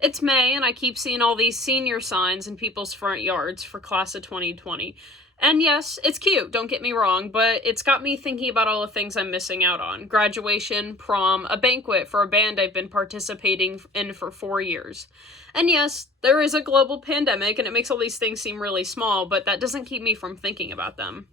It's May, and I keep seeing all these senior signs in people's front yards for class of 2020. And yes, it's cute, don't get me wrong, but it's got me thinking about all the things I'm missing out on. Graduation, prom, a banquet for a band I've been participating in for 4 years. And yes, there is a global pandemic, and it makes all these things seem really small, but that doesn't keep me from thinking about them.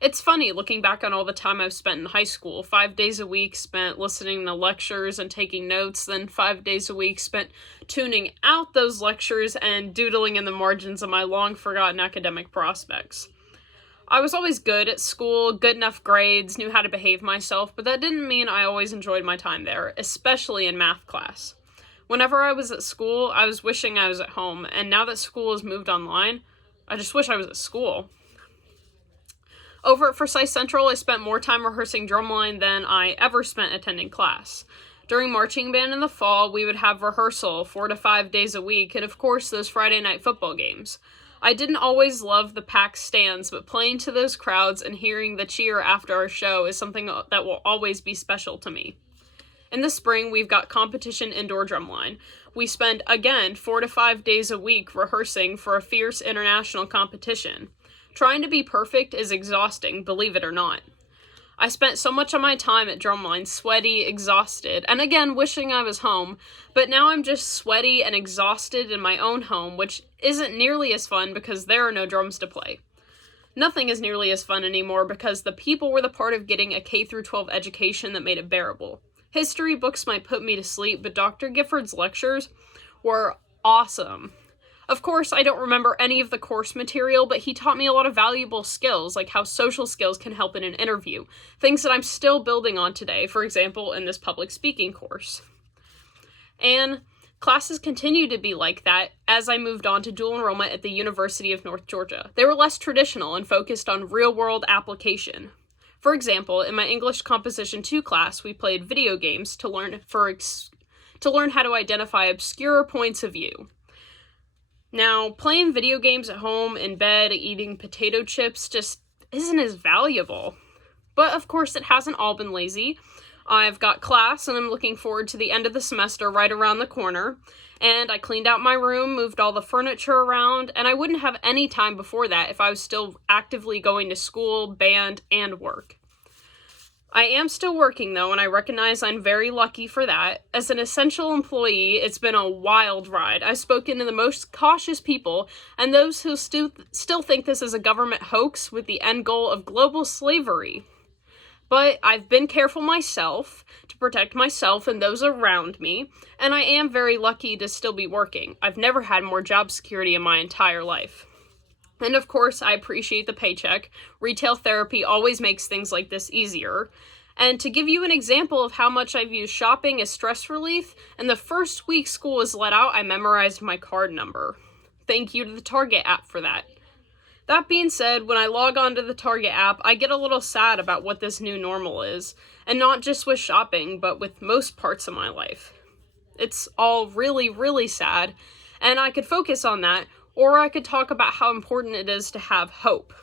It's funny looking back on all the time I've spent in high school. 5 days a week spent listening to lectures and taking notes, then 5 days a week spent tuning out those lectures and doodling in the margins of my long-forgotten academic prospects. I was always good at school, good enough grades, knew how to behave myself, but that didn't mean I always enjoyed my time there, especially in math class. Whenever I was at school, I was wishing I was at home, and now that school has moved online, I just wish I was at school. Over at Forsyth Central, I spent more time rehearsing drumline than I ever spent attending class. During marching band in the fall, we would have rehearsal 4 to 5 days a week, and of course those Friday night football games. I didn't always love the packed stands, but playing to those crowds and hearing the cheer after our show is something that will always be special to me. In the spring, we've got competition indoor drumline. We spend, again, 4 to 5 days a week rehearsing for a fierce international competition. Trying to be perfect is exhausting, believe it or not. I spent so much of my time at drumline sweaty, exhausted, and again wishing I was home, but now I'm just sweaty and exhausted in my own home, which isn't nearly as fun because there are no drums to play. Nothing is nearly as fun anymore because the people were the part of getting a K-12 education that made it bearable. History books might put me to sleep, but Dr. Gifford's lectures were awesome. Of course, I don't remember any of the course material, but he taught me a lot of valuable skills, like how social skills can help in an interview, things that I'm still building on today, for example, in this public speaking course. And classes continue to be like that as I moved on to dual enrollment at the University of North Georgia. They were less traditional and focused on real-world application. For example, in my English Composition 2 class, we played video games to learn how to identify obscure points of view. Now, playing video games at home, in bed, eating potato chips just isn't as valuable. But of course, it hasn't all been lazy. I've got class, and I'm looking forward to the end of the semester right around the corner. And I cleaned out my room, moved all the furniture around, and I wouldn't have any time before that if I was still actively going to school, band, and work. I am still working, though, and I recognize I'm very lucky for that. As an essential employee, it's been a wild ride. I've spoken to the most cautious people, and those who still think this is a government hoax with the end goal of global slavery. But I've been careful myself to protect myself and those around me, and I am very lucky to still be working. I've never had more job security in my entire life. And of course, I appreciate the paycheck. Retail therapy always makes things like this easier. And to give you an example of how much I've used shopping as stress relief, in the first week school was let out, I memorized my card number. Thank you to the Target app for that. That being said, when I log on to the Target app, I get a little sad about what this new normal is. And not just with shopping, but with most parts of my life. It's all really, really sad. And I could focus on that, or I could talk about how important it is to have hope.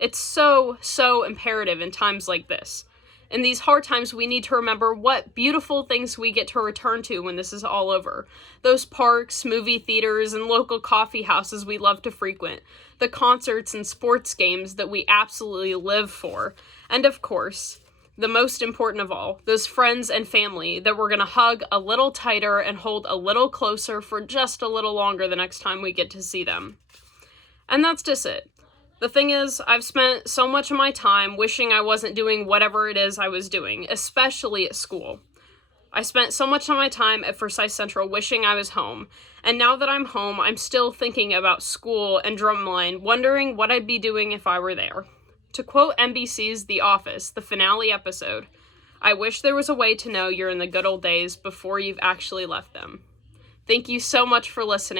It's so imperative in times like this. In these hard times, we need to remember what beautiful things we get to return to when this is all over. Those parks, movie theaters, and local coffee houses we love to frequent. The concerts and sports games that we absolutely live for. And of course, the most important of all, those friends and family that we're going to hug a little tighter and hold a little closer for just a little longer the next time we get to see them. And that's just it. The thing is, I've spent so much of my time wishing I wasn't doing whatever it is I was doing, especially at school. I spent so much of my time at Forsyth Central wishing I was home, and now that I'm home, I'm still thinking about school and drumline, wondering what I'd be doing if I were there. To quote NBC's The Office, the finale episode, "I wish there was a way to know you're in the good old days before you've actually left them." Thank you so much for listening.